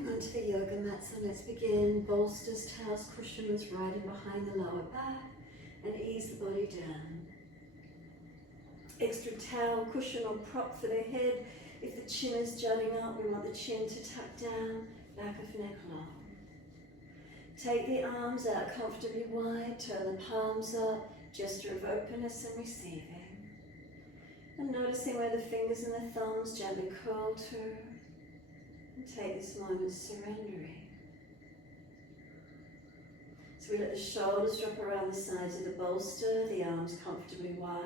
Come onto the yoga mat, so let's begin. Bolsters, towels, cushions right in behind the lower back, and ease the body down. Extra towel, cushion or prop for the head. If the chin is jutting up, we want the chin to tuck down, back of neck long. Take the arms out comfortably wide, turn the palms up, gesture of openness and receiving. And noticing where the fingers and the thumbs gently curl to. And take this moment surrendering. So we let the shoulders drop around the sides of the bolster, the arms comfortably wide.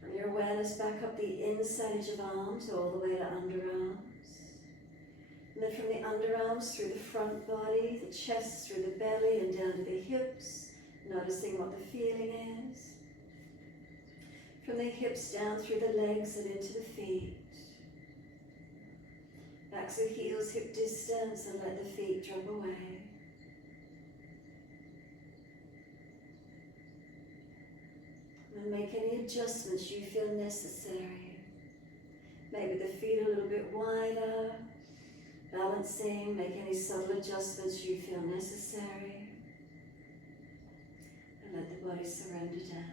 Bring your awareness back up the inside edge of arms all the way to underarms. And then from the underarms through the front body, the chest through the belly and down to the hips, noticing what the feeling is. From the hips down through the legs and into the feet. Backs of heels hip distance and let the feet drop away. And make any adjustments you feel necessary. Maybe the feet a little bit wider. Balancing, make any subtle adjustments you feel necessary. And let the body surrender down.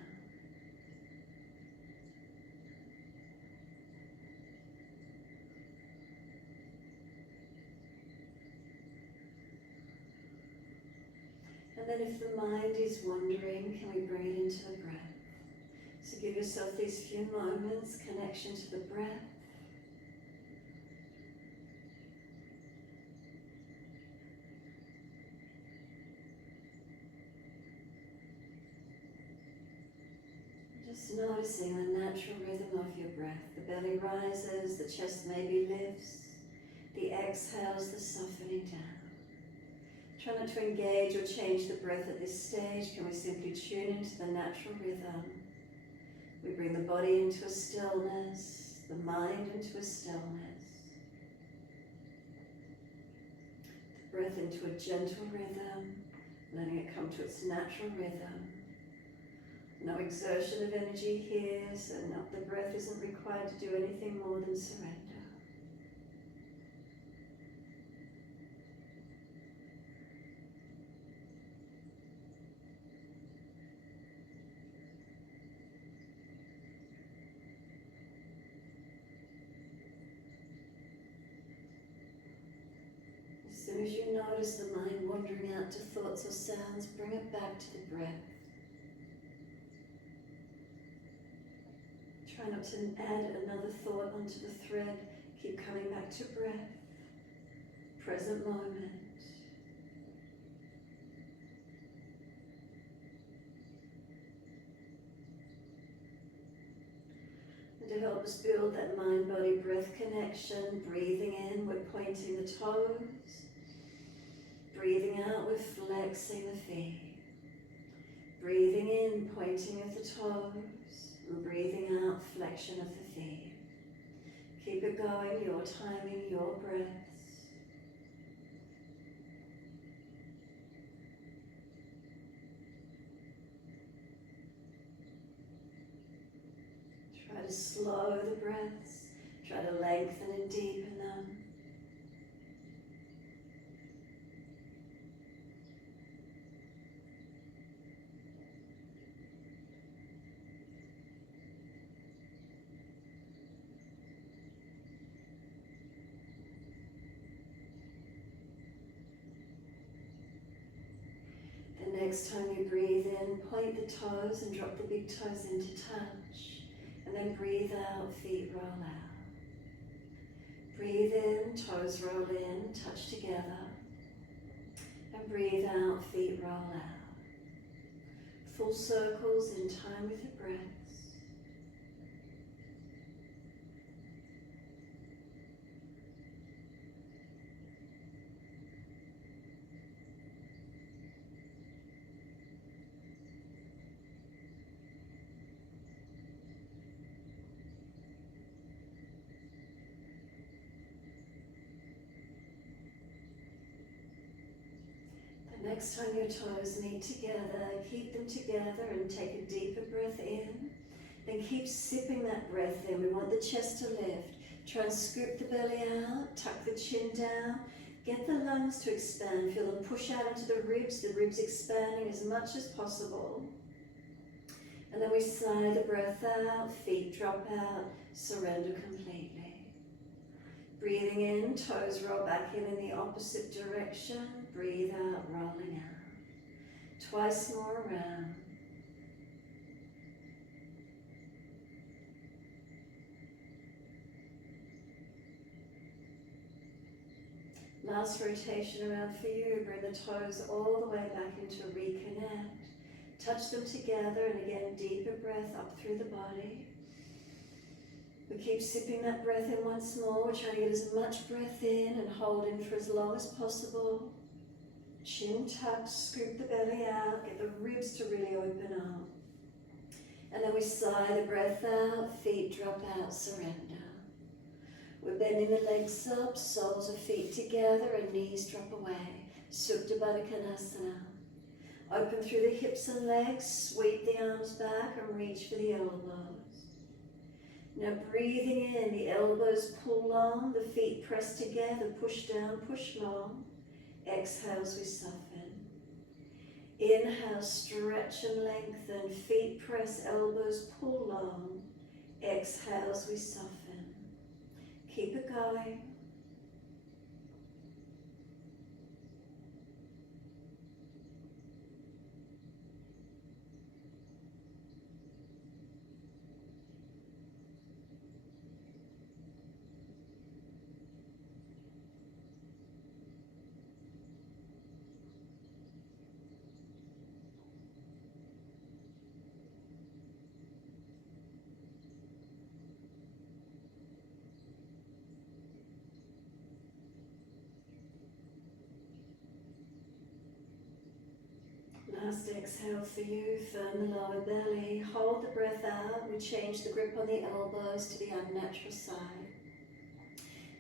And then if the mind is wandering, can we bring it into the breath? So give yourself these few moments, connection to the breath. Just noticing the natural rhythm of your breath. The belly rises, the chest maybe lifts, the exhales, the softening down. Try not to engage or change the breath at this stage. Can we simply tune into the natural rhythm? We bring the body into a stillness, the mind into a stillness. The breath into a gentle rhythm, letting it come to its natural rhythm. No exertion of energy here, so the breath isn't required to do anything more than surrender. As soon as you notice the mind wandering out to thoughts or sounds, bring it back to the breath. Try not to add another thought onto the thread. Keep coming back to breath. Present moment. And to help us build that mind-body-breath connection, breathing in, we're pointing the toes. Breathing out, we're flexing the feet. Breathing in, pointing of the toes. And breathing out, flexion of the feet. Keep it going, your timing, your breaths. Try to slow the breaths. Try to lengthen and deepen them. Next time you breathe in, point the toes and drop the big toes into touch. And then breathe out, feet roll out. Breathe in, toes roll in, touch together. And breathe out, feet roll out. Full circles in time with your breaths. Next time your toes meet together, keep them together and take a deeper breath in. Then keep sipping that breath in. We want the chest to lift. Try and scoop the belly out, tuck the chin down, get the lungs to expand, feel them push out into the ribs expanding as much as possible. And then we sigh the breath out, feet drop out, surrender completely. Breathing in, toes roll back in the opposite direction, breathe out, rolling out. Twice more around. Last rotation around for you, bring the toes all the way back into reconnect. Touch them together and again, deeper breath up through the body. We keep sipping that breath in once more. We're trying to get as much breath in and hold in for as long as possible. Chin tucked, scoop the belly out, get the ribs to really open up. And then we sigh the breath out, feet drop out, surrender. We're bending the legs up, soles of feet together and knees drop away. Supta Baddha Konasana. Open through the hips and legs, sweep the arms back and reach for the elbows. Now breathing in, the elbows pull long, the feet press together, push down, push long. Exhale as we soften. Inhale, stretch and lengthen, feet press, elbows pull long. Exhale as we soften. Keep it going. Last exhale for you, firm the lower belly, hold the breath out. We change the grip on the elbows to the unnatural side.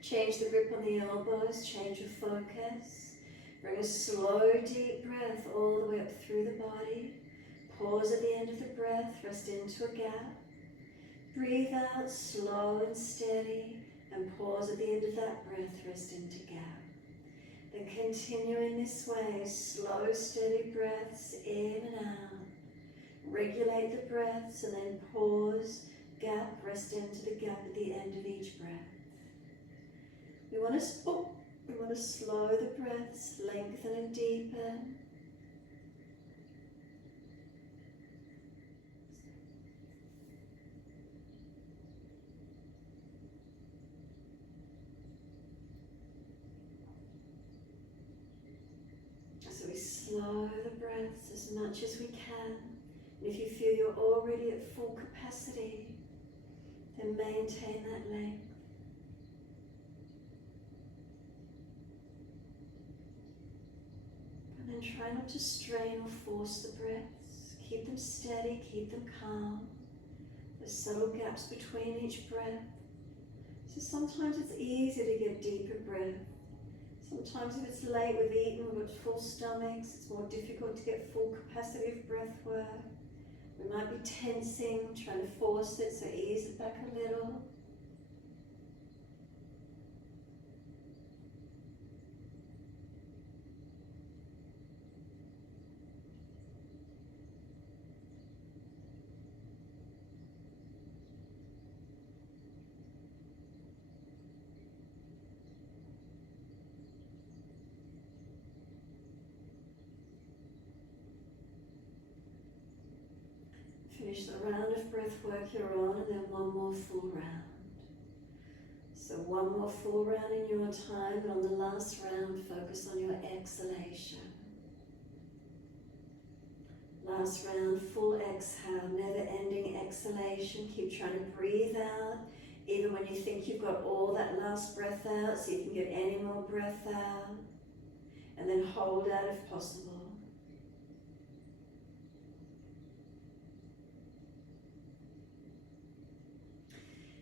Change the grip on the elbows, change your focus. Bring a slow, deep breath all the way up through the body. Pause at the end of the breath, rest into a gap. Breathe out, slow and steady, and pause at the end of that breath, rest into gap. Then continue in this way, slow, steady breaths in and out. Regulate the breaths and then pause, gap, rest into the gap at the end of each breath. We want to slow the breaths, lengthen and deepen. So we slow the breaths as much as we can. And if you feel you're already at full capacity, then maintain that length. And then try not to strain or force the breaths. Keep them steady, keep them calm. There's subtle gaps between each breath. So sometimes it's easier to get deeper breath. Sometimes if it's late, we've eaten, we've got full stomachs, it's more difficult to get full capacity of breath work. We might be tensing, trying to force it, so ease it back a little. Finish the round of breath work you're on and then one more full round. So one more full round in your time, but on the last round, focus on your exhalation. Last round, full exhale, never-ending exhalation. Keep trying to breathe out, even when you think you've got all that last breath out, so you can get any more breath out. And then hold out if possible.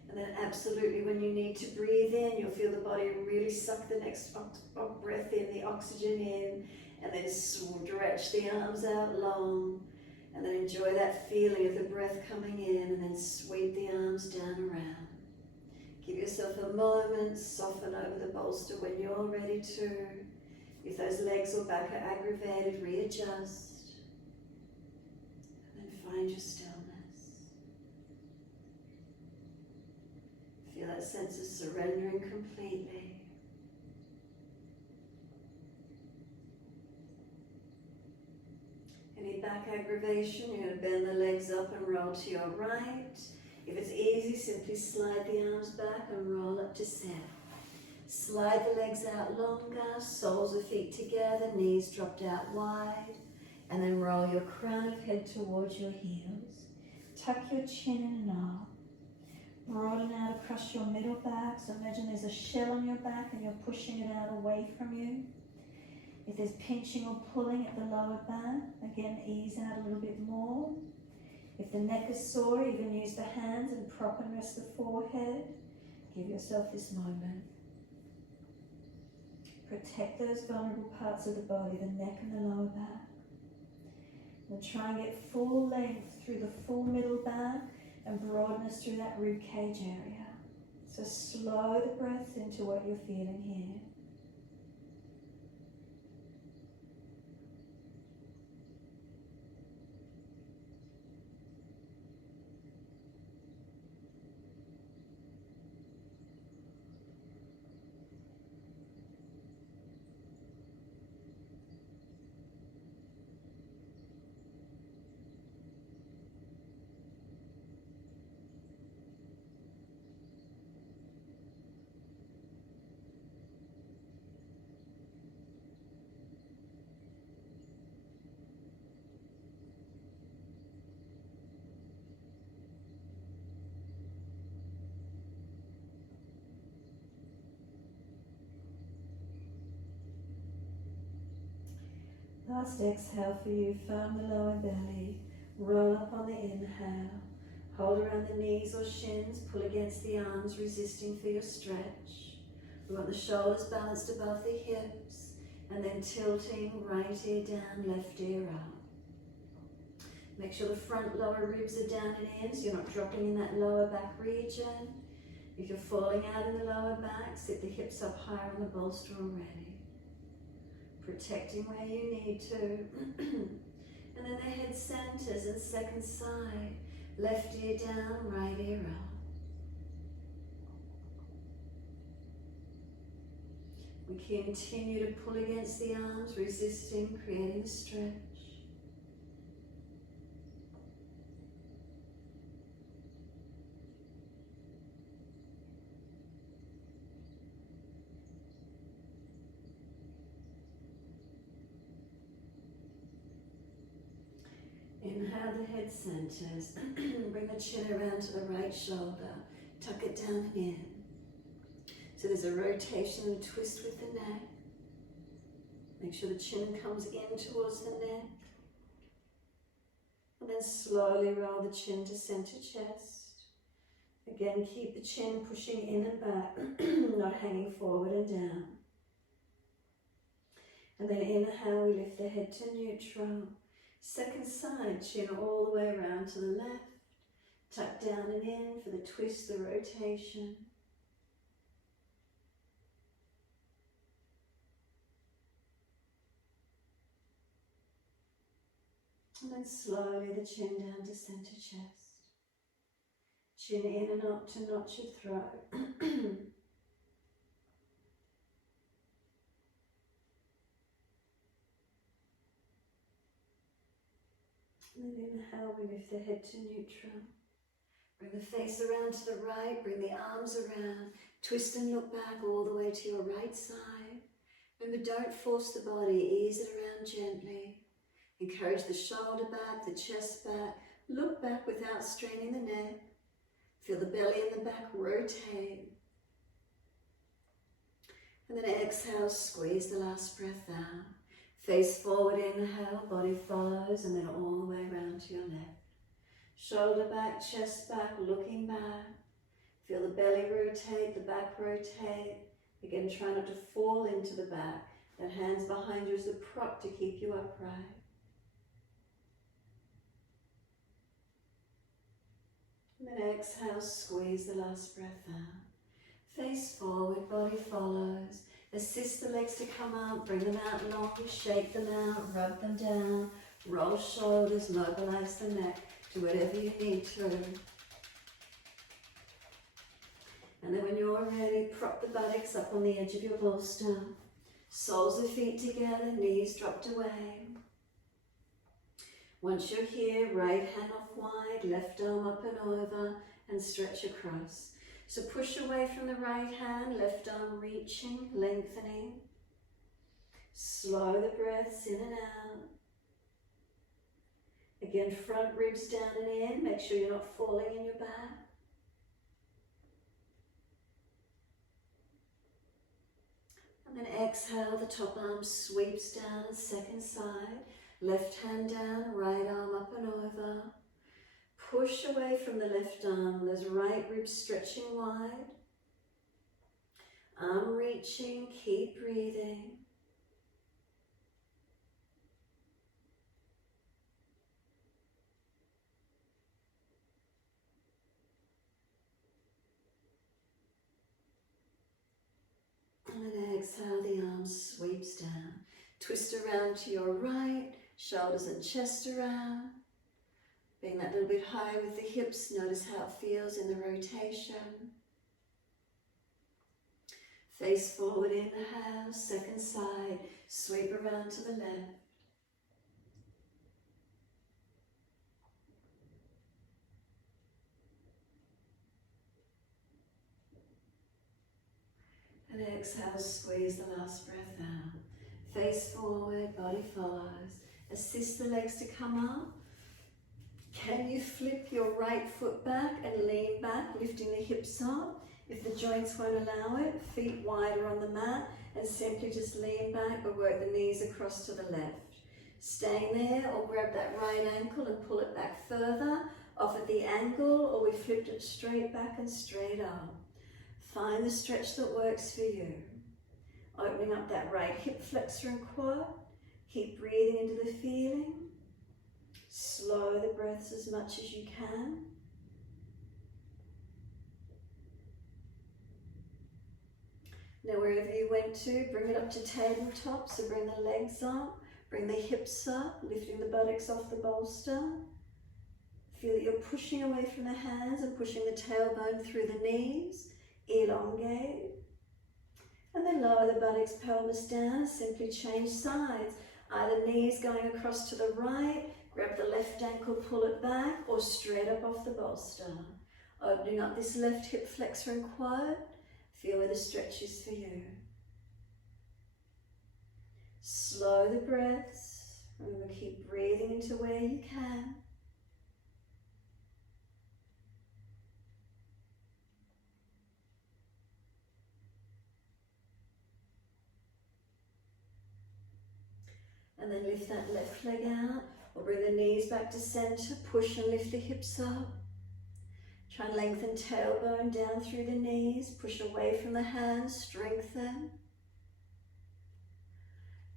And then absolutely when you need to breathe in, you'll feel the body really suck the next breath in, the oxygen in, and then stretch the arms out long, and then enjoy that feeling of the breath coming in, and then sweep the arms down around. Give yourself a moment, soften over the bolster when you're ready to. If those legs or back are aggravated, readjust. And then find your stillness. Feel that sense of surrendering completely. Any back aggravation, you're going to bend the legs up and roll to your right. If it's easy, simply slide the arms back and roll up to center. Slide the legs out longer, soles of feet together, knees dropped out wide, and then roll your crown of head towards your heels. Tuck your chin in and up. Broaden out across your middle back, so imagine there's a shell on your back and you're pushing it out away from you. If there's pinching or pulling at the lower back, again ease out a little bit more. If the neck is sore, even use the hands and prop and rest the forehead. Give yourself this moment. Protect those vulnerable parts of the body, the neck and the lower back. And try and get full length through the full middle back and broadness through that rib cage area. So slow the breath into what you're feeling here. Last exhale for you, firm the lower belly, roll up on the inhale, hold around the knees or shins, pull against the arms, resisting for your stretch. We want the shoulders balanced above the hips, and then tilting right ear down, left ear up. Make sure the front lower ribs are down and in, so you're not dropping in that lower back region. If you're falling out in the lower back, sit the hips up higher on the bolster already. Protecting where you need to. And then the head centers and second side. Left ear down, right ear up. We continue to pull against the arms, resisting, creating a stretch. Inhale, the head centers. Bring the chin around to the right shoulder. Tuck it down and in. So there's a rotation and twist with the neck. Make sure the chin comes in towards the neck. And then slowly roll the chin to center chest. Again, keep the chin pushing in and back, not hanging forward and down. And then inhale, we lift the head to neutral. Second side, chin all the way around to the left. Tuck down and in for the twist, the rotation. And then slowly the chin down to center chest. Chin in and up to notch your throat. And then inhale, we lift the head to neutral. Bring the face around to the right, bring the arms around, twist and look back all the way to your right side. Remember, don't force the body, ease it around gently. Encourage the shoulder back, the chest back, look back without straining the neck. Feel the belly and the back rotate. And then exhale, squeeze the last breath out. Face forward, inhale, body follows, and then all the way around to your left. Shoulder back, chest back, looking back. Feel the belly rotate, the back rotate. Again, try not to fall into the back. That hands behind you as the prop to keep you upright. And then exhale, squeeze the last breath out. Face forward, body follows. Assist the legs to come up, bring them out long, shake them out, rub them down, roll shoulders, mobilize the neck, do whatever you need to. And then when you're ready, prop the buttocks up on the edge of your bolster. Soles of feet together, knees dropped away. Once you're here, right hand off wide, left arm up and over, and stretch across. So push away from the right hand, left arm reaching, lengthening. Slow the breaths in and out. Again, front ribs down and in. Make sure you're not falling in your back. And then exhale, the top arm sweeps down, second side. Left hand down, right arm up and over. Push away from the left arm, those right ribs stretching wide. Arm reaching, keep breathing. And then exhale, the arm sweeps down. Twist around to your right, shoulders and chest around. Being that little bit higher with the hips, notice how it feels in the rotation. Face forward, inhale, second side, sweep around to the left. And exhale, squeeze the last breath out. Face forward, body follows. Assist the legs to come up. Can you flip your right foot back and lean back, lifting the hips up? If the joints won't allow it, feet wider on the mat, and simply just lean back or work the knees across to the left. Staying there, or grab that right ankle and pull it back further, off at the angle, or we flipped it straight back and straight up. Find the stretch that works for you. Opening up that right hip flexor and quad. Keep breathing into the feeling. Slow the breaths as much as you can. Now wherever you went to, bring it up to tabletop. So bring the legs up, bring the hips up, lifting the buttocks off the bolster. Feel that you're pushing away from the hands and pushing the tailbone through the knees. Elongate. And then lower the buttocks, pelvis down. Simply change sides. Either knees going across to the right, grab the left ankle, pull it back, or straight up off the bolster. Opening up this left hip flexor and quad. Feel where the stretch is for you. Slow the breaths. Remember, keep breathing into where you can. And then lift that left leg out, or bring the knees back to center, push and lift the hips up. Try and lengthen tailbone down through the knees, push away from the hands, strengthen.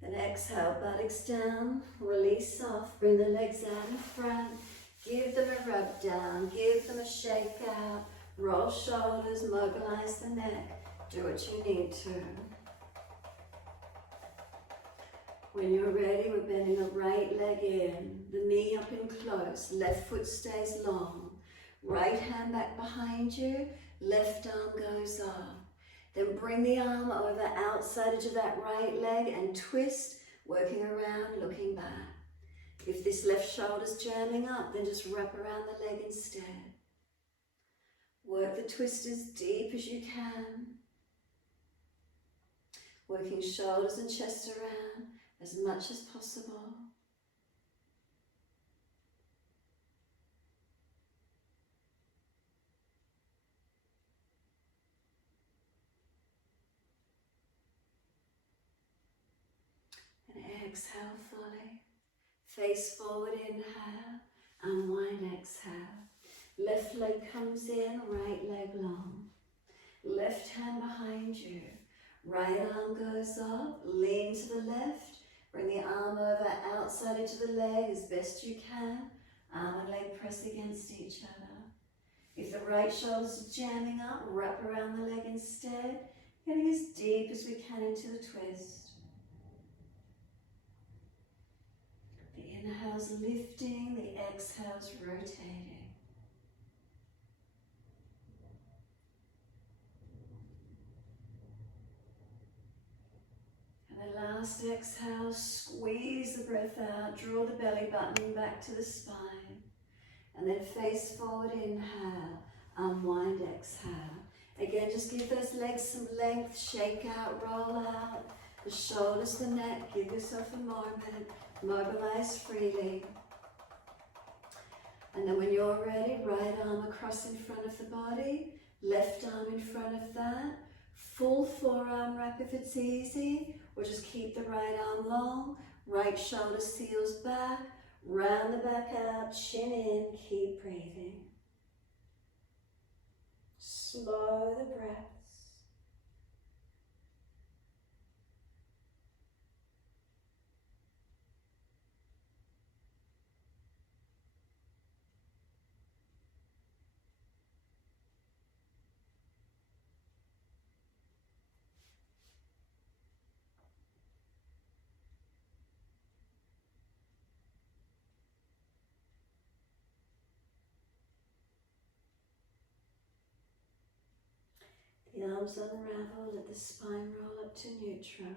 Then exhale, buttocks down, release off, bring the legs out in front, give them a rub down, give them a shake out, roll shoulders, mobilize the neck, do what you need to. When you're ready, we're bending the right leg in, the knee up and close, left foot stays long. Right hand back behind you, left arm goes up. Then bring the arm over outside edge of that right leg and twist, working around, looking back. If this left shoulder's jamming up, then just wrap around the leg instead. Work the twist as deep as you can. Working shoulders and chest around as much as possible. And exhale fully. Face forward, inhale, unwind, exhale. Left leg comes in, right leg long. Left hand behind you. Right arm goes up, lean to the left. Bring the arm over outside edge of the leg as best you can. Arm and leg press against each other. If the right shoulders are jamming up, wrap around the leg instead, getting as deep as we can into the twist. The inhale's lifting, the exhale's rotating. And the last exhale, squeeze the breath out, draw the belly button back to the spine. And then face forward, inhale, unwind, exhale. Again, just give those legs some length, shake out, roll out. The shoulders, the neck, give yourself a moment, mobilize freely. And then when you're ready, right arm across in front of the body, left arm in front of that. Full forearm wrap if it's easy, or just keep the right arm long, right shoulder seals back, round the back out, chin in, keep breathing. Slow the breaths. The arms unravel, let the spine roll up to neutral.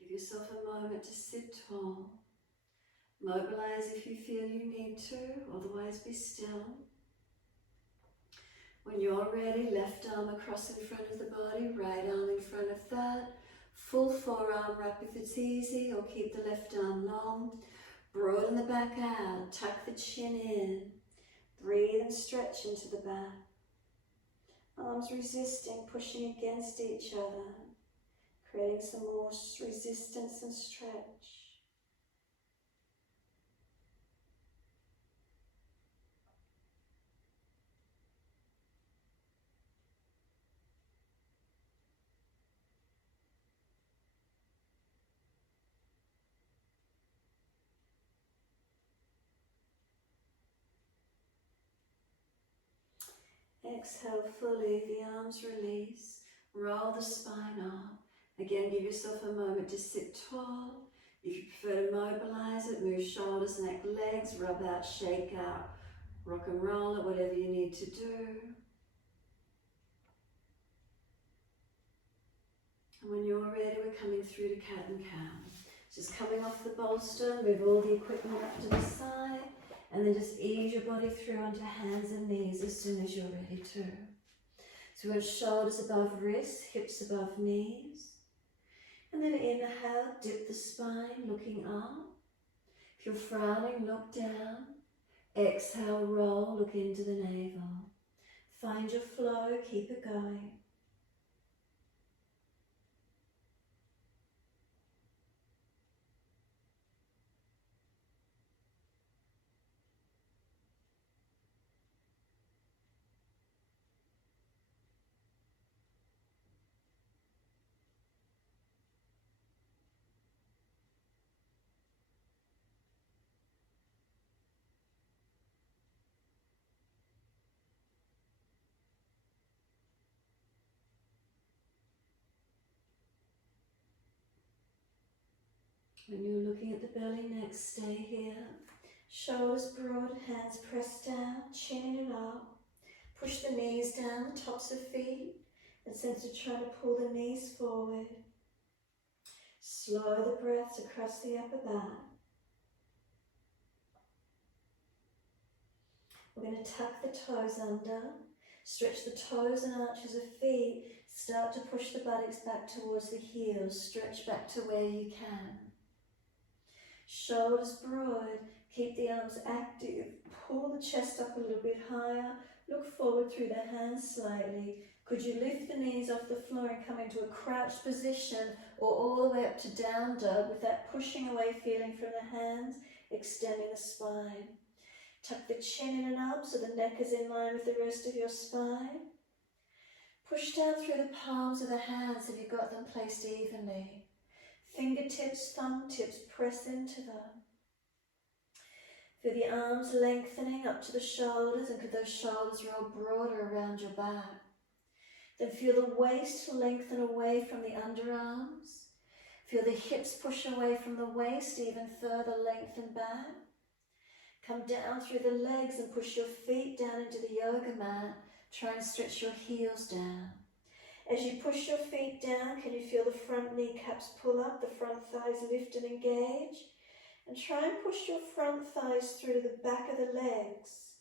Give yourself a moment to sit tall. Mobilize if you feel you need to, otherwise be still. When you're ready, left arm across in front of the body, right arm in front of that. Full forearm wrap if it's easy, or keep the left arm long. Broaden the back out, tuck the chin in. Breathe and stretch into the back. Arms resisting, pushing against each other, creating some more resistance and stretch. Exhale fully, the arms release, roll the spine up. Again, give yourself a moment to sit tall. If you prefer to mobilize it, move shoulders, neck, legs, rub out, shake out, rock and roll it, whatever you need to do. And when you're ready, we're coming through to cat and cow. Just coming off the bolster, move all the equipment up to the side, and then just ease your body through onto hands and knees as soon as you're ready to. So we have shoulders above wrists, hips above knees. And then inhale, dip the spine, looking up. If you're frowning, look down. Exhale, roll, look into the navel. Find your flow, keep it going. When you're looking at the belly, next stay here. Shoulders broad, hands pressed down, chin and up. Push the knees down, the tops of feet, and sense of trying to pull the knees forward. Slow the breaths across the upper back. We're going to tuck the toes under, stretch the toes and arches of feet, start to push the buttocks back towards the heels, stretch back to where you can. Shoulders broad, keep the arms active, pull the chest up a little bit higher, look forward through the hands slightly. Could you lift the knees off the floor and come into a crouched position, or all the way up to down dog with that pushing away feeling from the hands, extending the spine. Tuck the chin in and up so the neck is in line with the rest of your spine. Push down through the palms of the hands if you've got them placed evenly. Fingertips, thumb tips, press into them. Feel the arms lengthening up to the shoulders, and could those shoulders roll broader around your back. Then feel the waist lengthen away from the underarms. Feel the hips push away from the waist, even further lengthen back. Come down through the legs and push your feet down into the yoga mat. Try and stretch your heels down. As you push your feet down, can you feel the front kneecaps pull up, the front thighs lift and engage? And try and push your front thighs through to the back of the legs.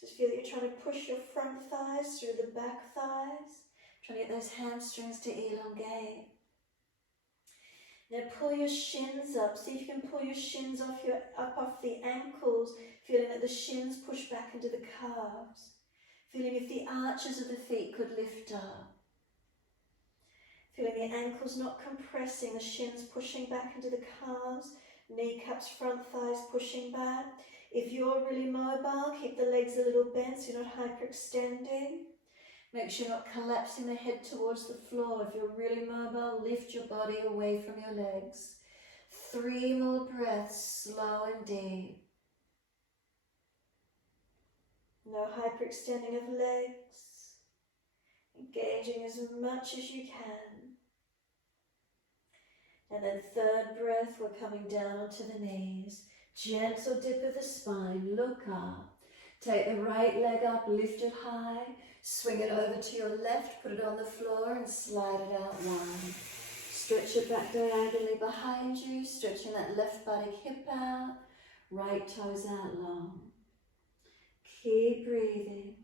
Just feel that you're trying to push your front thighs through the back thighs. Trying to get those hamstrings to elongate. Now pull your shins up. See if you can pull your shins up off the ankles, feeling that the shins push back into the calves. Feeling if the arches of the feet could lift up. Feeling the ankles not compressing, the shins pushing back into the calves, kneecaps, front thighs pushing back. If you're really mobile, keep the legs a little bent so you're not hyperextending. Make sure you're not collapsing the head towards the floor. If you're really mobile, lift your body away from your legs. 3 more breaths, slow and deep. No hyperextending of legs. Engaging as much as you can. And then 3rd breath, we're coming down onto the knees. Gentle dip of the spine, look up. Take the right leg up, lift it high. Swing it over to your left, put it on the floor and slide it out wide. Stretch it back diagonally behind you, stretching that left buttock hip out, right toes out long. Keep breathing.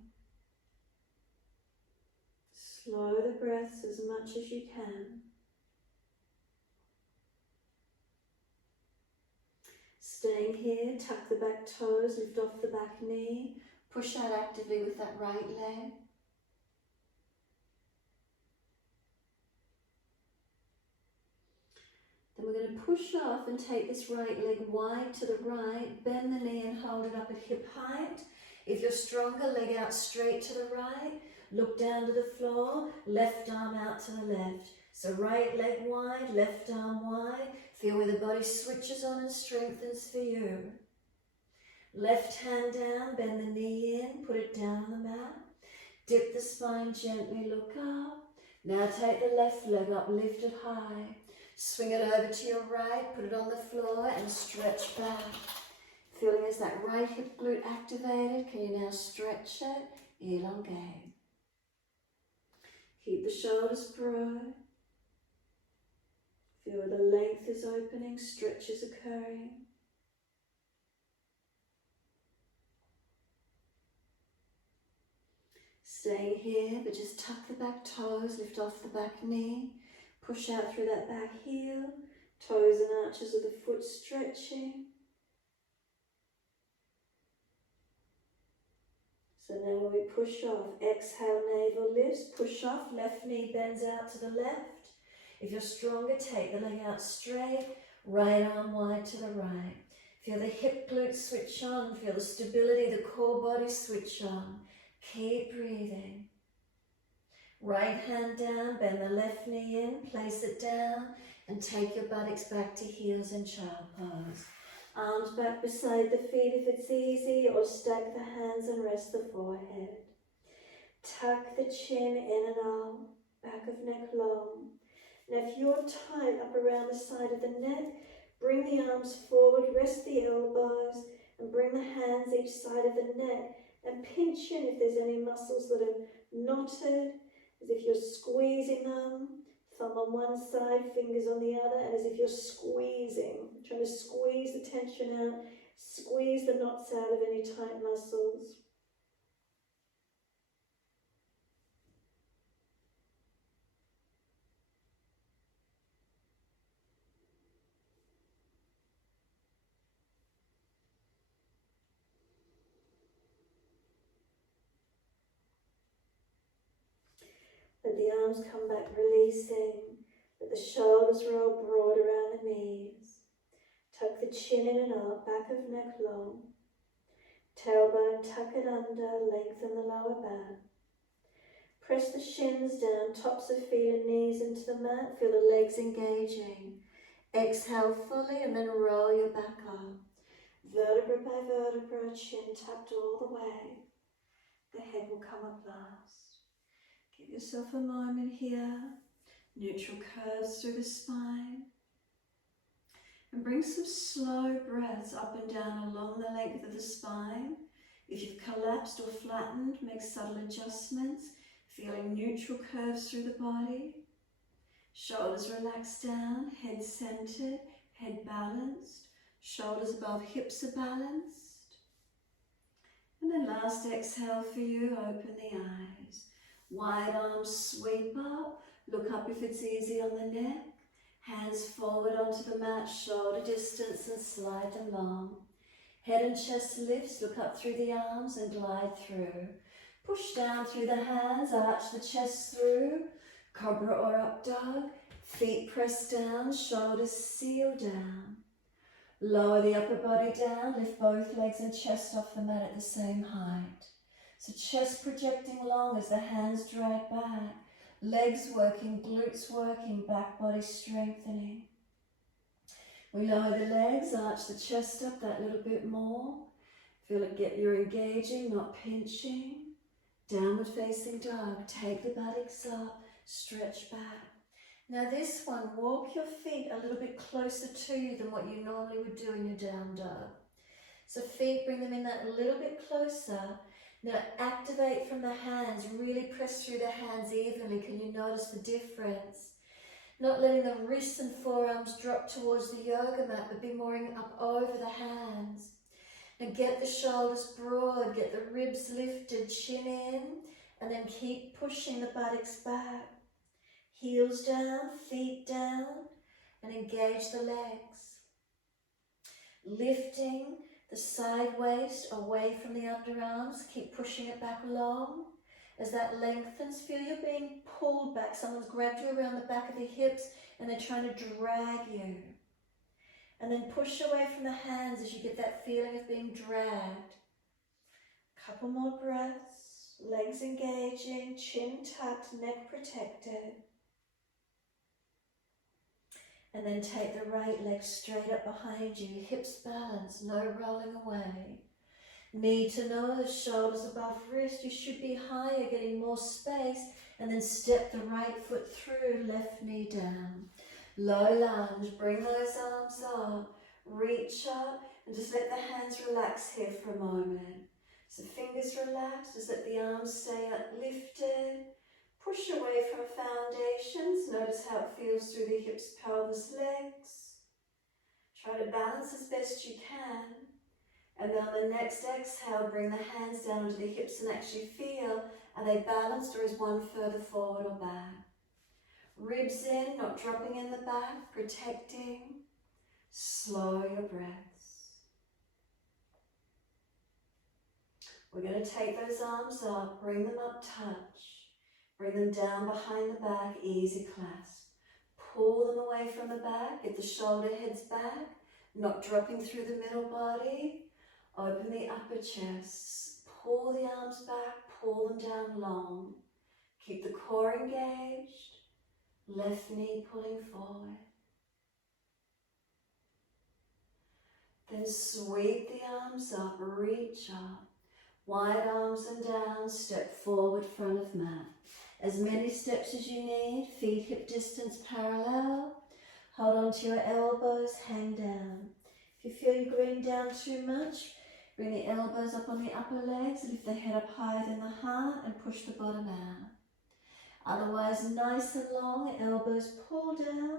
Slow the breaths as much as you can. Staying here, tuck the back toes, lift off the back knee, push out actively with that right leg. Then we're going to push off and take this right leg wide to the right, bend the knee and hold it up at hip height. If you're stronger, leg out straight to the right, look down to the floor, left arm out to the left. So right leg wide, left arm wide, feel where the body switches on and strengthens for you. Left hand down, bend the knee in, put it down on the mat. Dip the spine gently, look up. Now take the left leg up, lift it high. Swing it over to your right, put it on the floor and stretch back. Feeling as that right hip glute activated, can you now stretch it, elongate. Keep the shoulders broad. Feel where the length is opening, stretch is occurring. Staying here, but just tuck the back toes, lift off the back knee. Push out through that back heel, toes and arches of the foot stretching. So now when we push off, exhale, navel lifts, push off, left knee bends out to the left. If you're stronger, take the leg out straight, right arm wide to the right. Feel the hip glutes switch on, feel the stability, the core body switch on. Keep breathing. Right hand down, bend the left knee in, place it down, and take your buttocks back to heels in child pose. Arms back beside the feet if it's easy, or stack the hands and rest the forehead. Tuck the chin in and out, back of neck long. Now if you're tight up around the side of the neck, bring the arms forward, rest the elbows, and bring the hands each side of the neck, and pinch in if there's any muscles that are knotted, as if you're squeezing them, thumb on one side, fingers on the other, and as if you're squeezing, trying to squeeze the tension out, squeeze the knots out of any tight muscles. Let the arms come back releasing, let the shoulders roll broad around the knees. Tuck the chin in and up, back of neck long. Tailbone, tuck it under, lengthen the lower back. Press the shins down, tops of feet and knees into the mat, feel the legs engaging. Exhale fully and then roll your back up. Vertebra by vertebra, chin tucked all the way. The head will come up last. Give yourself a moment here. Neutral curves through the spine. And bring some slow breaths up and down along the length of the spine. If you've collapsed or flattened, make subtle adjustments, feeling neutral curves through the body. Shoulders relaxed down, head centered, head balanced. Shoulders above hips are balanced. And then last exhale for you, open the eyes. Wide arms sweep up, look up if it's easy on the neck. Hands forward onto the mat, shoulder distance, and slide them long. Head and chest lifts, look up through the arms and glide through. Push down through the hands, arch the chest through. Cobra or up dog. Feet press down, shoulders seal down. Lower the upper body down, lift both legs and chest off the mat at the same height. So chest projecting long as the hands drag back. Legs working, glutes working, back body strengthening. We lower the legs, arch the chest up that little bit more. Feel it you're engaging, not pinching. Downward facing dog, take the buttocks up, stretch back. Now this one, walk your feet a little bit closer to you than what you normally would do in your down dog. So feet, bring them in that little bit closer. Now activate from the hands, really press through the hands evenly. Can you notice the difference? Not letting the wrists and forearms drop towards the yoga mat, but be mooring up over the hands. Now get the shoulders broad, get the ribs lifted, chin in, and then keep pushing the buttocks back. Heels down, feet down, and engage the legs. Lifting the side waist away from the underarms, keep pushing it back long. As that lengthens, feel you're being pulled back. Someone's grabbed you around the back of the hips and they're trying to drag you. And then push away from the hands as you get that feeling of being dragged. Couple more breaths, legs engaging, chin tucked, neck protected. And then take the right leg straight up behind you, hips balanced, no rolling away. Need to nose, shoulders above wrist, you should be higher, getting more space, and then step the right foot through, left knee down. Low lunge, bring those arms up, reach up, and just let the hands relax here for a moment. So fingers relaxed, just let the arms stay uplifted. Push away from foundations, notice how it feels through the hips, pelvis, legs. Try to balance as best you can. And then on the next exhale, bring the hands down onto the hips and actually feel, are they balanced or is one further forward or back? Ribs in, not dropping in the back, protecting. Slow your breaths. We're going to take those arms up, bring them up, touch. Bring them down behind the back, easy clasp. Pull them away from the back, get the shoulder heads back, not dropping through the middle body. Open the upper chest, pull the arms back, pull them down long. Keep the core engaged, left knee pulling forward. Then sweep the arms up, reach up. Wide arms and down, step forward, front of mat. As many steps as you need, feet hip distance parallel. Hold on to your elbows, hang down. If you feel you're going down too much, bring the elbows up on the upper legs, lift the head up higher than the heart and push the bottom out. Otherwise, nice and long, elbows pull down,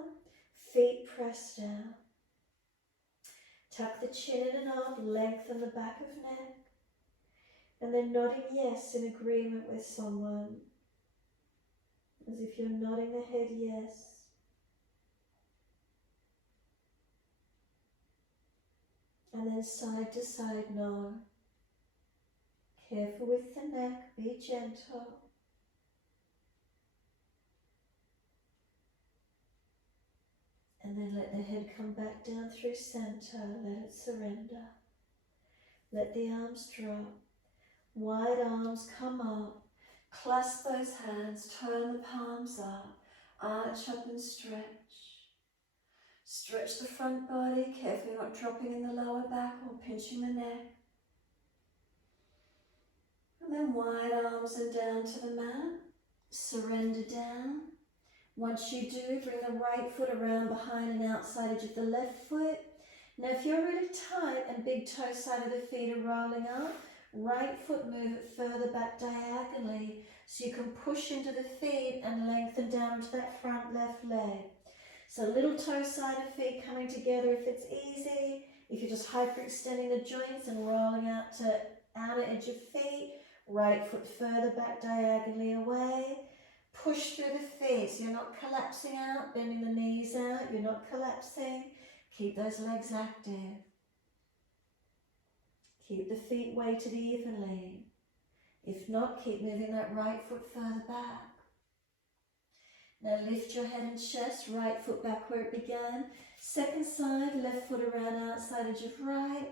feet press down. Tuck the chin in and up, lengthen the back of neck. And then nodding yes in agreement with someone. As if you're nodding the head yes. And then side to side no. Careful with the neck, be gentle. And then let the head come back down through center, let it surrender. Let the arms drop, wide arms come up, clasp those hands, turn the palms up, arch up and stretch. Stretch the front body, carefully not dropping in the lower back or pinching the neck. And then wide arms and down to the mat. Surrender down. Once you do, bring the right foot around behind and outside edge of the left foot. Now if you're really tight and big toe side of the feet are rolling up, right foot move it further back diagonally so you can push into the feet and lengthen down to that front left leg. So little toe side of feet coming together if it's easy. If you're just hyperextending the joints and rolling out to outer edge of feet, right foot further back diagonally away. Push through the feet so you're not collapsing out, bending the knees out, you're not collapsing. Keep those legs active. Keep the feet weighted evenly. If not, keep moving that right foot further back. Now lift your head and chest, right foot back where it began. Second side, left foot around outside edge of right.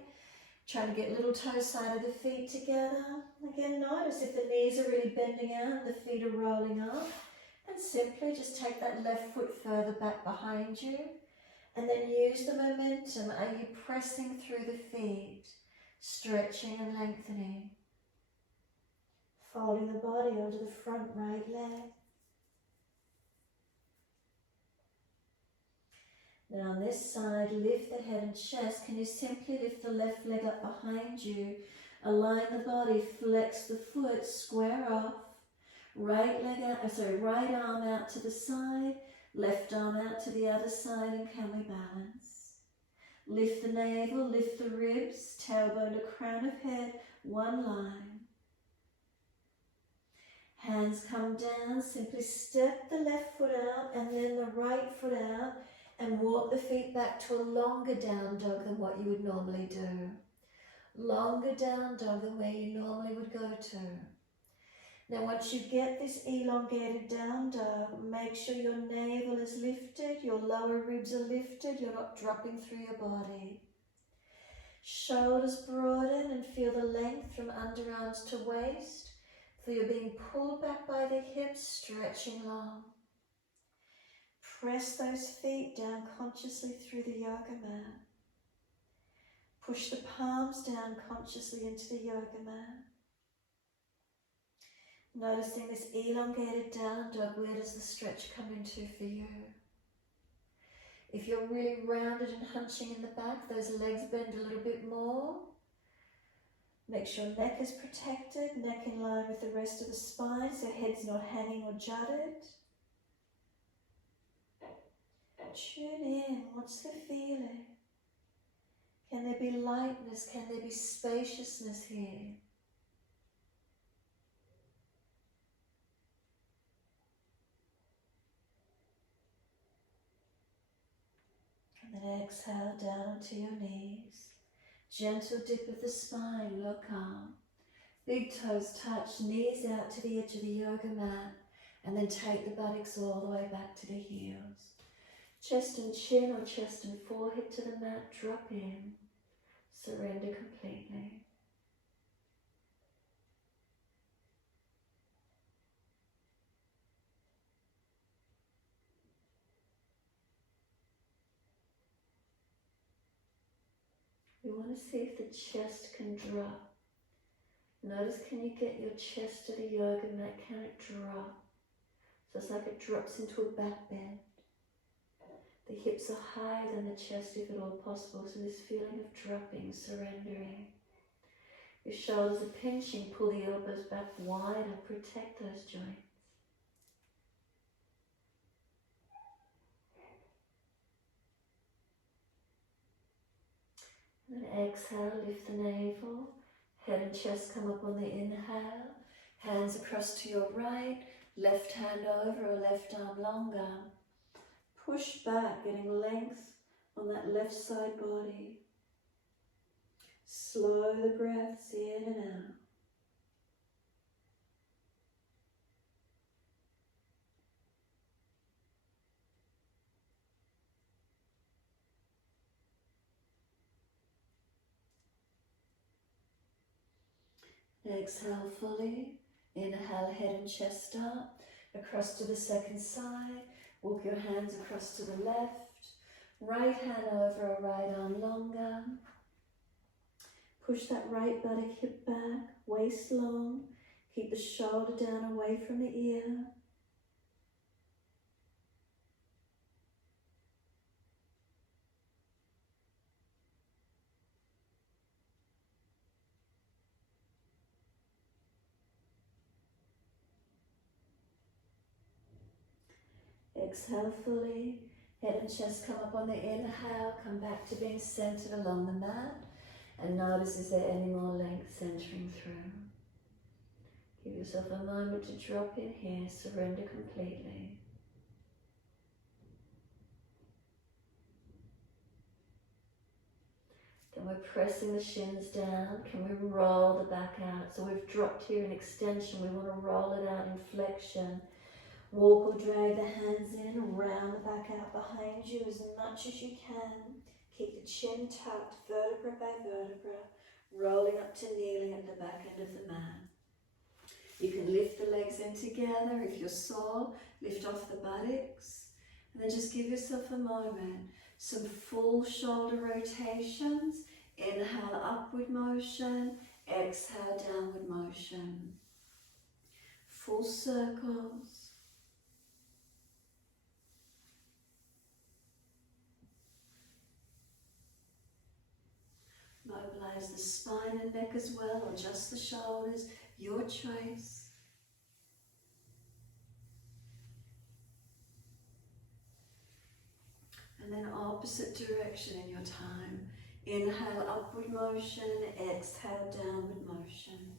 Trying to get little toe side of the feet together. Again, notice if the knees are really bending out and the feet are rolling up. And simply just take that left foot further back behind you. And then use the momentum. Are you pressing through the feet? Stretching and lengthening. Folding the body onto the front right leg. Now on this side, lift the head and chest. Can you simply lift the left leg up behind you? Align the body, flex the foot, square off. Right arm out to the side, left arm out to the other side, and can we balance? Lift the navel, lift the ribs, tailbone to crown of head, one line. Hands come down, simply step the left foot out and then the right foot out. And walk the feet back to a longer down dog than what you would normally do. Longer down dog than where you normally would go to. Now once you get this elongated down dog, make sure your navel is lifted, your lower ribs are lifted, you're not dropping through your body. Shoulders broaden and feel the length from underarms to waist. Feel you're being pulled back by the hips, stretching long. Press those feet down consciously through the yoga mat. Push the palms down consciously into the yoga mat. Noticing this elongated down dog, where does the stretch come into for you? If you're really rounded and hunching in the back, those legs bend a little bit more. Make sure neck is protected, neck in line with the rest of the spine, so head's not hanging or jutted. Tune in, what's the feeling? Can there be lightness? Can there be spaciousness here? And then exhale down onto your knees. Gentle dip of the spine, look up. Big toes touch, knees out to the edge of the yoga mat. And then take the buttocks all the way back to the heels. Chest and chin or chest and forehead to the mat, drop in. Surrender completely. We want to see if the chest can drop. Notice, can you get your chest to the yoga mat? Can it drop? So it's like it drops into a back bend. The hips are higher than the chest if at all possible, so this feeling of dropping, surrendering. Your shoulders are pinching, pull the elbows back wider, protect those joints. And then exhale, lift the navel, head and chest come up on the inhale, hands across to your right, left hand over or left arm longer. Push back, getting length on that left side body. Slow the breaths in and out. Exhale fully. Inhale, head and chest up. Across to the second side. Walk your hands across to the left. Right hand over a right arm longer. Push that right buttock hip back, waist long. Keep the shoulder down away from the ear. Exhale fully. Head and chest come up on the inhale. Come back to being centered along the mat. And notice, is there any more length centering through? Give yourself a moment to drop in here. Surrender completely. Then we're pressing the shins down. Can we roll the back out? So we've dropped here in extension. We want to roll it out in flexion. Walk or drag the hands in, round the back out behind you as much as you can. Keep the chin tucked, vertebra by vertebra, rolling up to kneeling at the back end of the mat. You can lift the legs in together. If you're sore, lift off the buttocks. And then just give yourself a moment. Some full shoulder rotations. Inhale, upward motion. Exhale, downward motion. Full circles. Mobilize the spine and neck as well, or just the shoulders, your choice. And then opposite direction in your time. Inhale, upward motion, exhale, downward motion.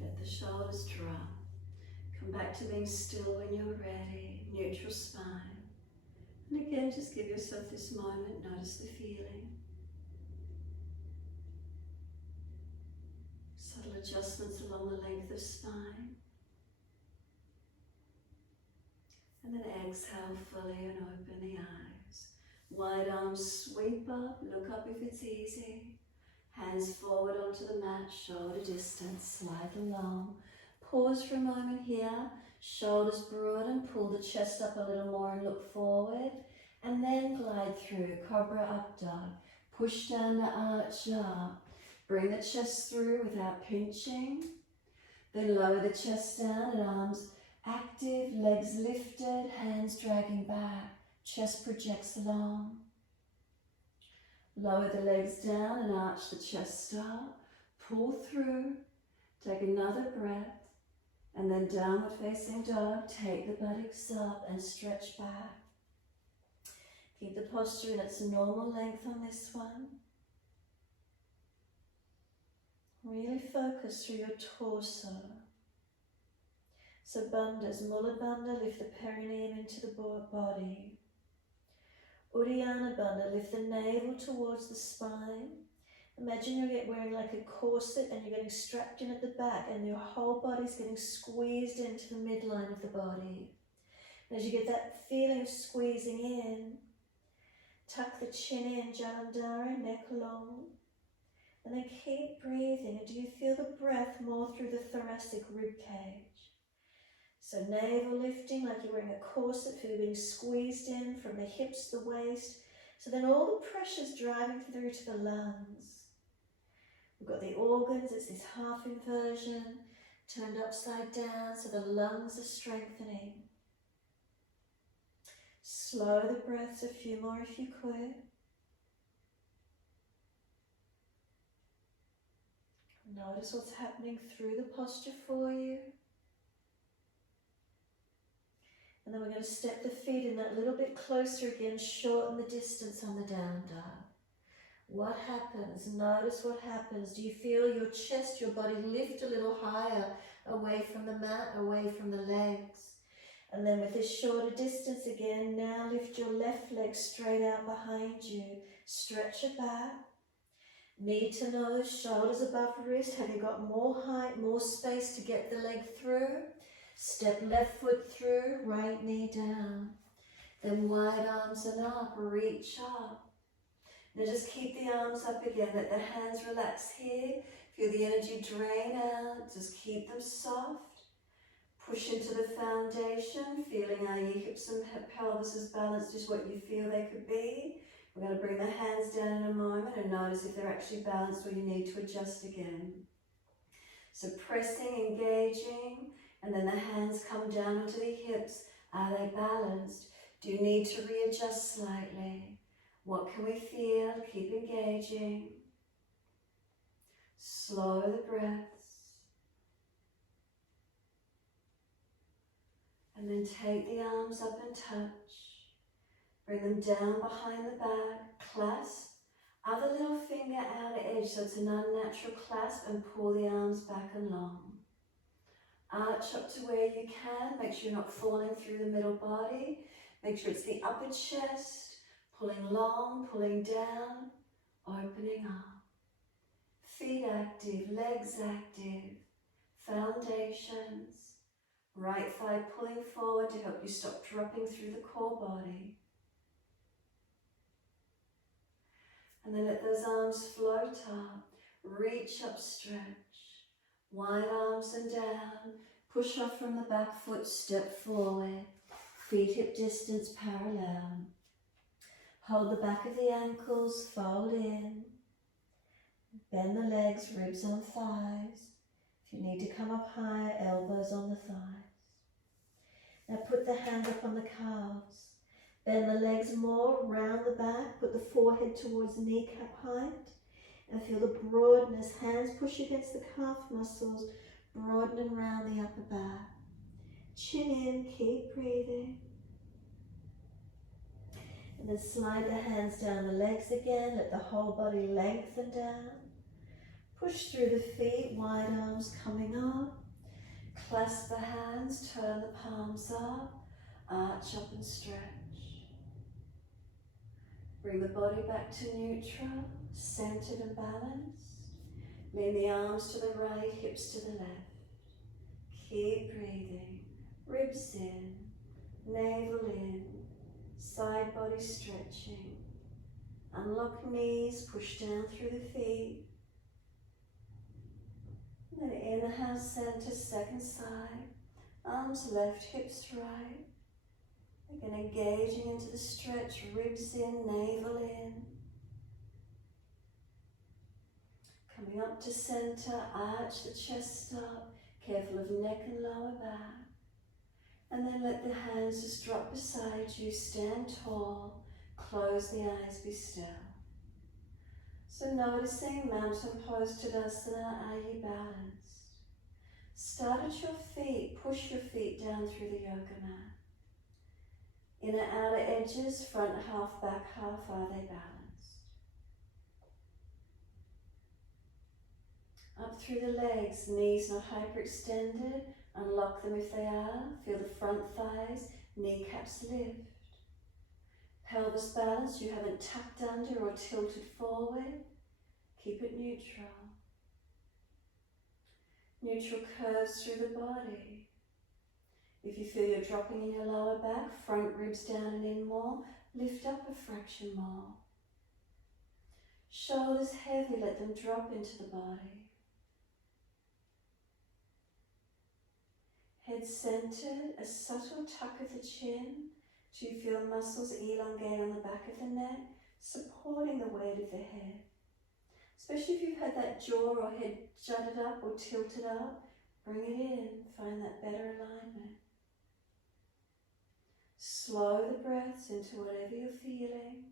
Let the shoulders drop. Come back to being still when you're ready. Neutral spine. And again, just give yourself this moment. Notice the feeling. Subtle adjustments along the length of spine. And then exhale fully and open the eyes. Wide arms sweep up. Look up if it's easy. Hands forward onto the mat, shoulder distance, slide along. Pause for a moment here, shoulders broaden, pull the chest up a little more and look forward. And then glide through, cobra up dog. Push down the arch up. Bring the chest through without pinching. Then lower the chest down and arms active, legs lifted, hands dragging back. Chest projects long. Lower the legs down and arch the chest up. Pull through. Take another breath. And then downward facing dog. Take the buttocks up and stretch back. Keep the posture in its normal length on this one. Really focus through your torso. So bandhas, Mula Bandha, lift the perineum into the body. Uddiyana Bandha, lift the navel towards the spine. Imagine you're wearing like a corset and you're getting strapped in at the back and your whole body's getting squeezed into the midline of the body. And as you get that feeling of squeezing in, tuck the chin in, Jalandhara, neck long. And then keep breathing. And do you feel the breath more through the thoracic rib cage? So navel lifting like you're wearing a corset, feel being squeezed in from the hips to the waist. So then all the pressure's driving through to the lungs. We've got the organs, it's this half inversion, turned upside down so the lungs are strengthening. Slow the breaths a few more if you could. Notice what's happening through the posture for you. And then we're going to step the feet in that little bit closer again, shorten the distance on the down dog. What happens? Notice what happens. Do you feel your chest, your body lift a little higher, away from the mat, away from the legs? And then with this shorter distance again, now lift your left leg straight out behind you. Stretch it back. Knee to nose, shoulders above wrist. Have you got more height, more space to get the leg through? Step left foot through, right knee down. Then wide arms and up, reach up. Now just keep the arms up again. Let the hands relax here. Feel the energy drain out. Just keep them soft. Push into the foundation, feeling how your hips and pelvis is balanced, just what you feel they could be. We're going to bring the hands down in a moment and notice if they're actually balanced or you need to adjust again. So pressing, engaging, and then the hands come down onto the hips. Are they balanced? Do you need to readjust slightly? What can we feel? Keep engaging. Slow the breaths. And then take the arms up and touch. Bring them down behind the back. Clasp. Other little finger outer edge so it's an unnatural clasp and pull the arms back and long. Arch up to where you can. Make sure you're not falling through the middle body. Make sure it's the upper chest. Pulling long, pulling down, opening up. Feet active, legs active. Foundations. Right thigh pulling forward to help you stop dropping through the core body. And then let those arms float up. Reach up, stretch. Wide arms and down. Push off from the back foot, step forward. Feet hip distance parallel. Hold the back of the ankles, fold in. Bend the legs, ribs on thighs. If you need to come up higher, elbows on the thighs. Now put the hand up on the calves. Bend the legs more, round the back. Put the forehead towards kneecap height. And feel the broadness. Hands push against the calf muscles. Broaden and round the upper back. Chin in, keep breathing. And then slide the hands down the legs again. Let the whole body lengthen down. Push through the feet, wide arms coming up. Clasp the hands, turn the palms up. Arch up and stretch. Bring the body back to neutral, centered and balanced. Lean the arms to the right, hips to the left. Keep breathing. Ribs in, navel in, side body stretching. Unlock knees, push down through the feet. And then inhale, center, second side. Arms left, hips right. Again, engaging into the stretch, ribs in, navel in. Coming up to center, arch the chest up. Careful of neck and lower back. And then let the hands just drop beside you, stand tall, close the eyes, be still. So noticing mountain pose Tadasana, are you balanced? Start at your feet, push your feet down through the yoga mat. Inner outer edges, front half, back half, are they balanced? Up through the legs, knees not hyperextended, unlock them if they are. Feel the front thighs, kneecaps lift. Pelvis balance, you haven't tucked under or tilted forward. Keep it neutral. Neutral curves through the body. If you feel you're dropping in your lower back, front ribs down and in more, lift up a fraction more. Shoulders heavy, let them drop into the body. Head centered, a subtle tuck of the chin. Do you feel muscles elongate on the back of the neck, supporting the weight of the head? Especially if you've had that jaw or head jutted up or tilted up, bring it in, find that better alignment. Slow the breaths into whatever you're feeling.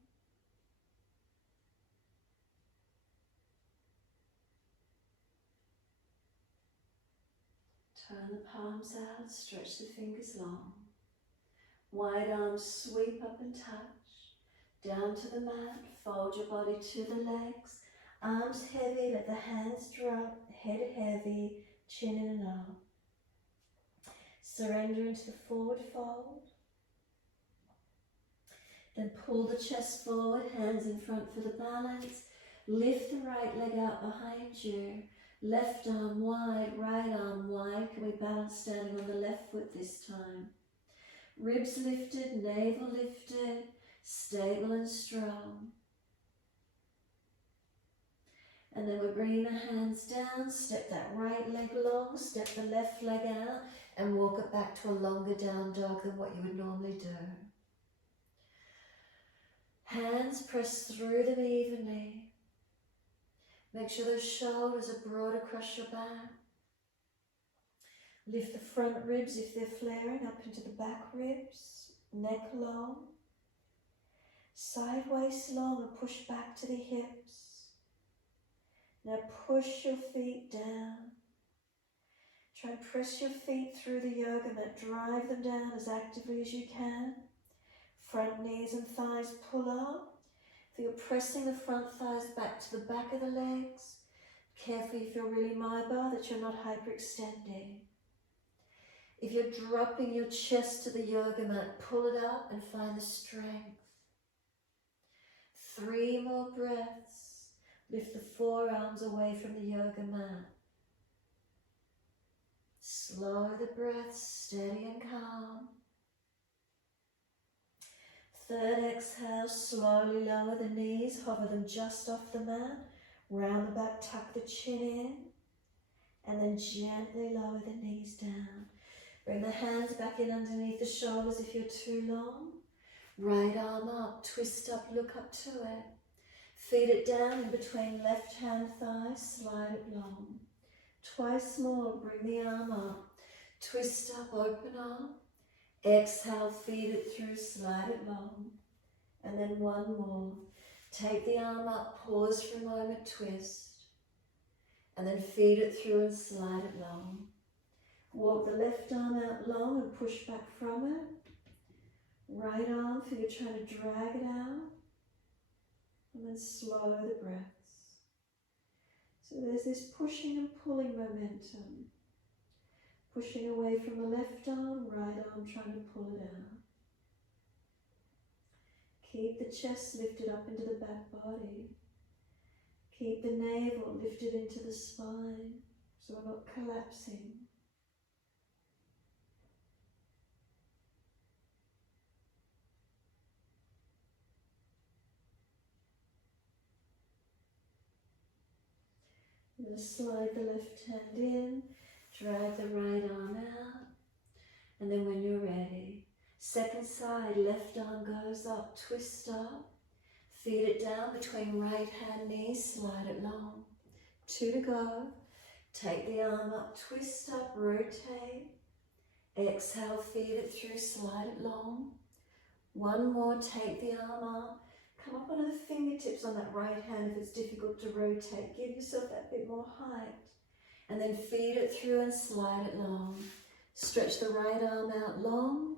Turn the palms out, stretch the fingers long. Wide arms sweep up and touch. Down to the mat, fold your body to the legs. Arms heavy, let the hands drop, head heavy, chin in and up. Surrender into the forward fold. Then pull the chest forward, hands in front for the balance. Lift the right leg out behind you. Left arm wide, right arm wide. Can we balance standing on the left foot this time? Ribs lifted, navel lifted, stable and strong. And then we're bringing the hands down, step that right leg long, step the left leg out, and walk it back to a longer down dog than what you would normally do. Hands press through them evenly. Make sure those shoulders are broad across your back. Lift the front ribs if they're flaring up into the back ribs, neck long. Sideways long and push back to the hips. Now push your feet down. Try and press your feet through the yoga mat. Drive them down as actively as you can. Front knees and thighs pull up. If you're pressing the front thighs back to the back of the legs, carefully if you're really mobile that you're not hyperextending. If you're dropping your chest to the yoga mat, pull it up and find the strength. 3 more breaths. Lift the forearms away from the yoga mat. Slow the breath, steady and calm. Third exhale, slowly lower the knees, hover them just off the mat. Round the back, tuck the chin in. And then gently lower the knees down. Bring the hands back in underneath the shoulders if you're too long. Right arm up, twist up, look up to it. Feed it down in between left hand thighs, slide it long. Twice more, bring the arm up. Twist up, open up. Exhale, feed it through, slide it long. And then one more. Take the arm up, pause for a moment, twist. And then feed it through and slide it long. Walk the left arm out long and push back from it. Right arm, feel you're trying to drag it out. And then slow the breaths. So there's this pushing and pulling momentum. Pushing away from the left arm, right arm trying to pull it out. Keep the chest lifted up into the back body. Keep the navel lifted into the spine so we're not collapsing. I'm going to slide the left hand in, drag the right arm out, and then when you're ready, second side, left arm goes up, twist up, feed it down between right hand knees, slide it long. 2 to go. Take the arm up, twist up, rotate. Exhale, feed it through, slide it long. 1 more, take the arm up. Come up onto the fingertips on that right hand if it's difficult to rotate. Give yourself that bit more height. And then feed it through and slide it long. Stretch the right arm out long.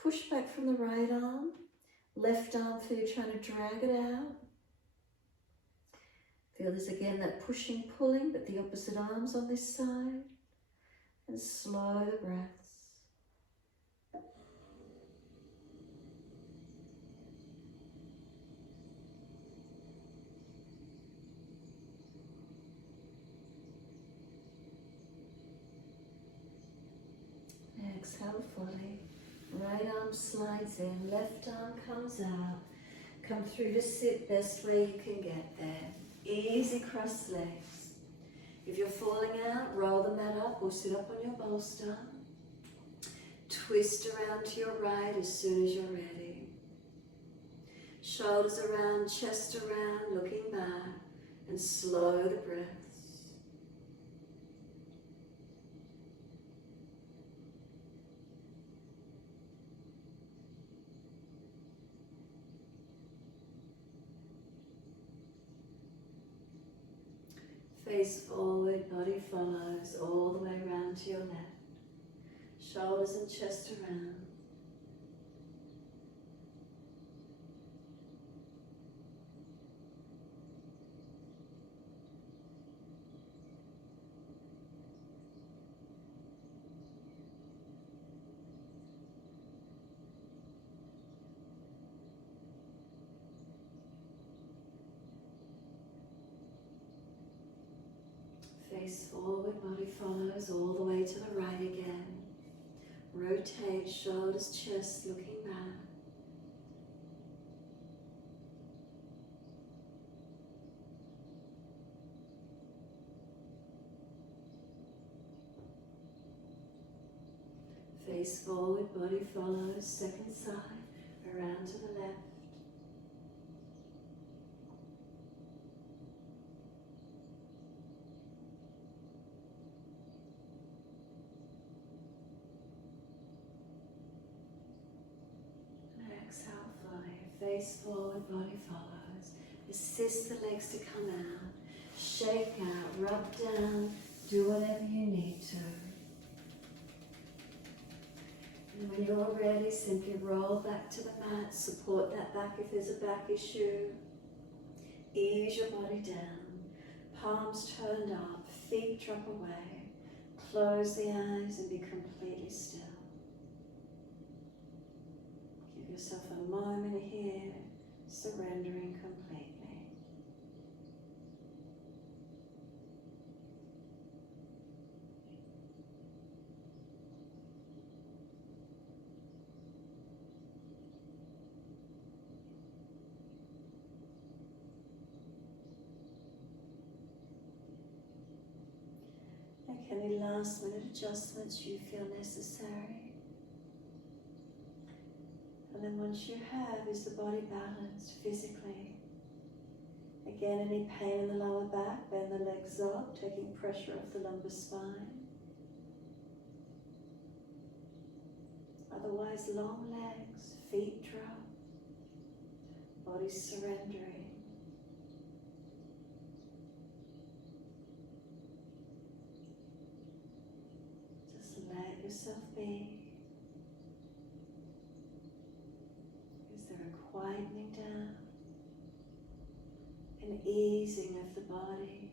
Push back from the right arm. Left arm, feel you're trying to drag it out. Feel this again, that pushing, pulling, but the opposite arms on this side. And slow the breaths. Exhale fully. Right arm slides in, left arm comes out. Come through to sit best way you can get there. Easy crossed legs. If you're falling out, roll the mat up or sit up on your bolster. Twist around to your right as soon as you're ready. Shoulders around, chest around, looking back, and slow the breaths. Face forward, body follows all the way around to your left. Shoulders and chest around. Face forward, body follows all the way to the right again. Rotate, shoulders, chest, looking back. Face forward, body follows, second side, around to the left. And exhale fully, face forward, body follows. Assist the legs to come out, shake out, rub down, do whatever you need to. And when you're ready, simply roll back to the mat, support that back if there's a back issue. Ease your body down, palms turned up, feet drop away. Close the eyes and be completely still. Give yourself a moment here, surrendering completely. Make any last minute adjustments you feel necessary. And then once you have, is the body balanced physically? Again, any pain in the lower back, bend the legs up, taking pressure off the lumbar spine. Otherwise, long legs, feet drop, body surrendering. Just let yourself be. Is there a quietening down? An easing of the body.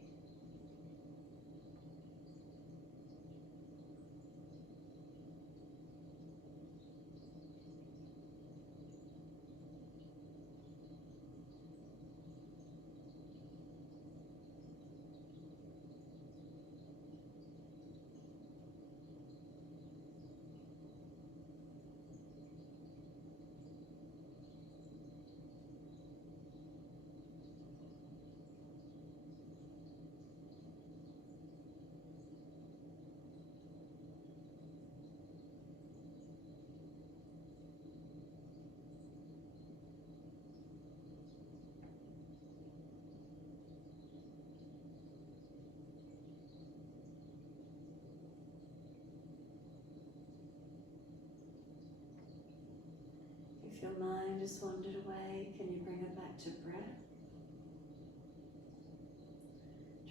If your mind has wandered away, can you bring it back to breath?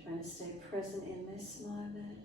Trying to stay present in this moment.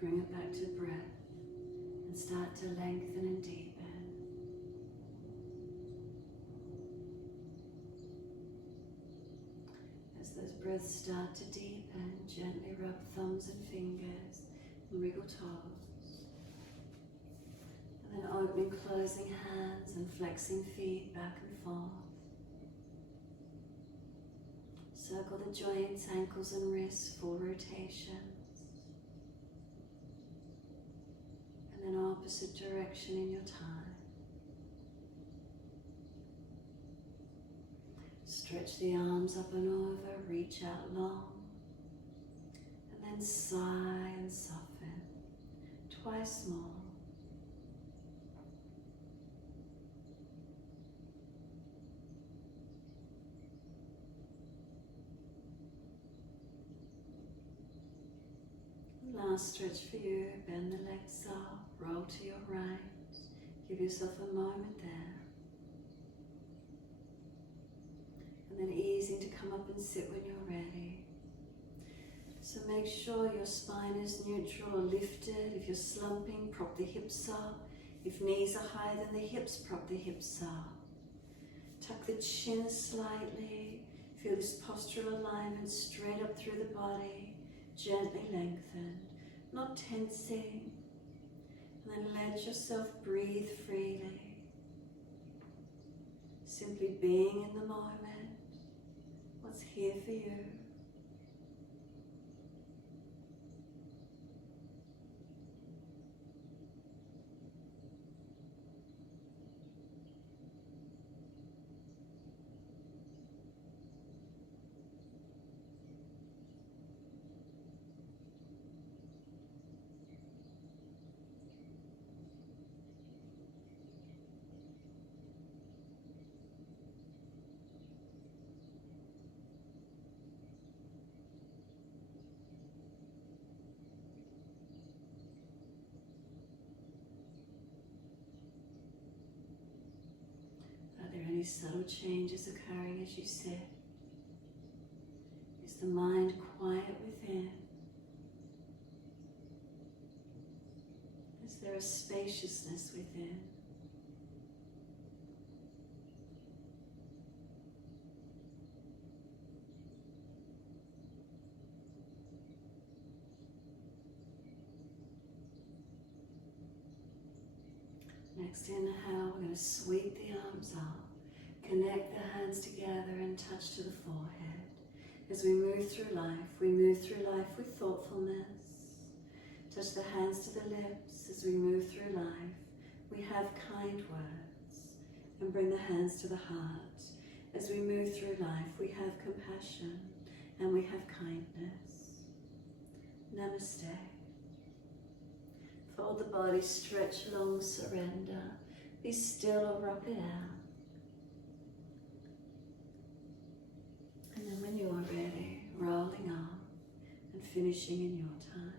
Bring it back to breath and start to lengthen and deepen. As those breaths start to deepen, gently rub thumbs and fingers and wriggle toes. And then opening, closing hands and flexing feet back and forth. Circle the joints, ankles and wrists, 4 rotations. And then opposite direction in your time. Stretch the arms up and over, reach out long, and then sigh and soften, twice more. Last stretch for you, bend the legs up, roll to your right, give yourself a moment there. And then easing to come up and sit when you're ready. So make sure your spine is neutral or lifted. If you're slumping, prop the hips up. If knees are higher than the hips, prop the hips up. Tuck the chin slightly. Feel this postural alignment straight up through the body. Gently lengthen, not tensing. And then let yourself breathe freely. Simply being in the moment. What's here for you? Are there any subtle changes occurring as you sit? Is the mind quiet within? Is there a spaciousness within? Next inhale, we're going to sweep the arms up, connect the hands together and touch to the forehead. As we move through life with thoughtfulness. Touch the hands to the lips as we move through life. We have kind words. And bring the hands to the heart. As we move through life, we have compassion and we have kindness. Namaste. Fold the body, stretch long, surrender. Be still or rock it out. And then when you are ready, rolling on and finishing in your time.